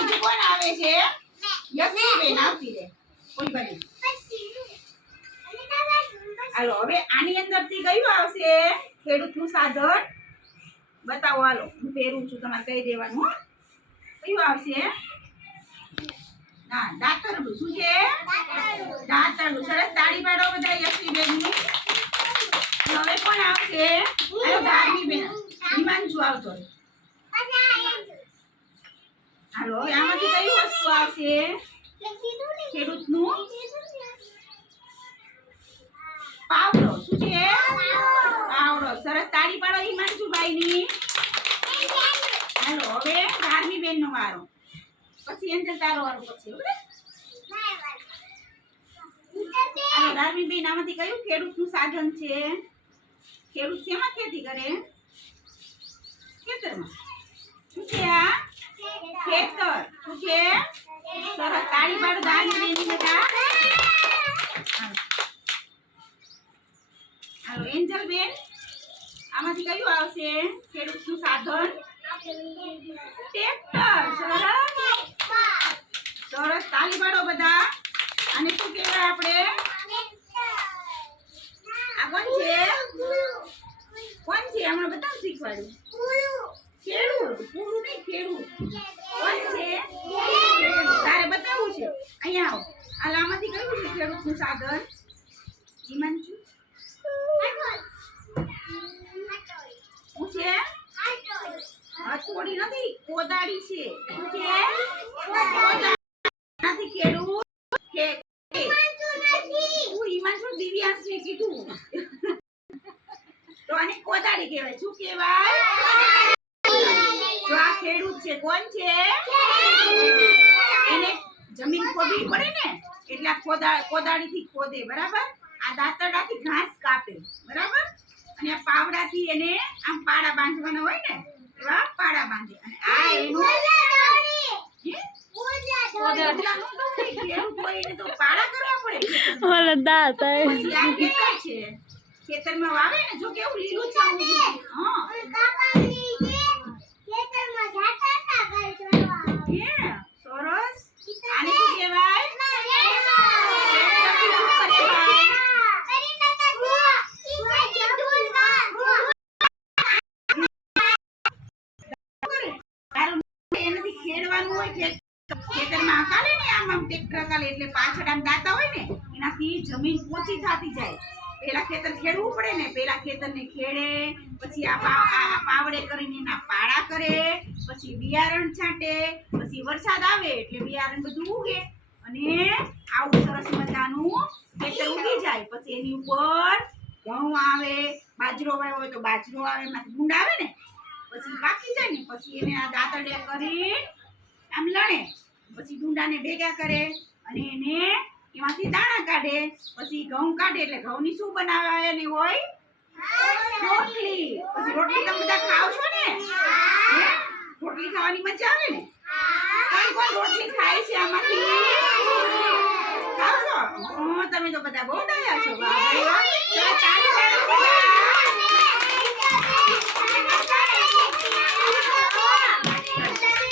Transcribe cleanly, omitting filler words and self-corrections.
બીજું કોણ આવે છે? યશવી બેન આવતી રે કોઈ બાજુ. હાલો હવે આની અંદરથી કયું આવશે? ખેડૂતનું સાધન બતાવો. હાલો હું પહેરું છું, તમારે કહી દેવાનું. હો કયું આવશે? ના, દાતરડું. શું છે? દાતરડું. સરસ, તાળી પાડો બધા યશવી બેનની. હવે કોણ આવશે? હાલો ધાર્મી બેન, હિમાંશુ આવતો. હાલો હવે આમાંથી કઈ વસ્તુ આવશે? ખેડૂતનું પાવડો. શું છે? પાવડો. સરસ, તાળી પાડો હિમાંશુભાઈની. હાલો હવે ધાર્મી બેન નો વારો, પછી એન્જલ તારો વારો. પછી હાલો ધાર્મી બેન, આમાંથી કયું ખેડૂતનું સાધન છે? ખેડૂત શેમાં ખેતી કરે? ખેતરમાં. શું છે આ? ખેતર. શું છે? સરસ, તાળી પાડો ધાર્મી બેન ની બેટા. હાલો એન્જલ બેન, આમાંથી કયું આવશે ખેડૂતનું સાધન? ટ્રેક્ટર. સરસ સરસ, તાળી પાડો બધા. આને શું કહેવાય આપણે? આ કોણ છે? કોણ છે? હમણાં બતાવ શીખવાડ્યું. ખેડૂત. પૂરું નહીં, ખેડૂત. કોણ છે? તારે બતાવવું છે. અહીંયા આવો. હાલ આમાંથી કયું છે ખેડૂતનું સાધન? હિમાંશુ શું છે? હથોડી નથી, કોદાળી છે. શું છે? કોદાળી. ખેડૂત હિમાંશુ દિવ્યાંશને કીધું તો આને કોદાળી કહેવાય. શું કહેવાય? જો આ ખેડૂત છે, કોણ છે? એને જમીન ખોદવી પડે ને એટલે કોદાળીથી ખોદે. બરાબર. આ દાંતરડાથી ઘાસ કાપે. બરાબર. અને આ પાવડાથી એને આમ પાડા બાંધવાના હોય ને એવા પાડા બાંધે. અને આ એનું ખેતરમાં વાવે ને, જો કેવું લીલું છે. સરસ. આને શું કહેવાય? ખેડવાનું હોય ખેતરમાં કાલે ને આમ ટ્રેક્ટર કાલે એટલે પાછળ આમ દાતા હોય ને એનાથી જમીન પોચી થતી જાય. પેલા ખેતર ખેડવું પડે ને, પેલા ખેતરને ખેડે, પછી આ પાવડે કરીને એના પાડા કરે, પછી બિયારણ છાંટે, પછી વરસાદ આવે એટલે બિયારણ બધું ઉગે અને આવું સરસ મજાનું ખેતર ઉગી જાય. પછી એની ઉપર ઘઉં આવે, બાજરો વાવ્યો હોય તો બાજરો આવે, એમાંથી ગુંડ આવે ને પછી પાકી જાય ને પછી એને આ દાંતરડે કરી આમ લણે, પછી ડુંડાને ભેગા કરે અને એને એમાંથી દાણા કાઢે. પછી ઘઉં કાઢે એટલે ઘઉંની શું બનાવવાની હોય? રોટલી. પછી રોટલી તમે બધા ખાવ છો ને? રોટલી ખાવાની મજા આવે ને? કોણ રોટલી ખાય છે આમાંથી? ખાવ છો? તમે તો બધા બહુ ડાયા છો. વાહ.